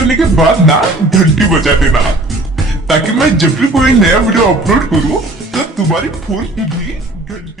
करने के बाद ना घंटी बजा देना, ताकि मैं जब भी कोई नया वीडियो अपलोड करूं तो तुम्हारी फोन की भी घंटी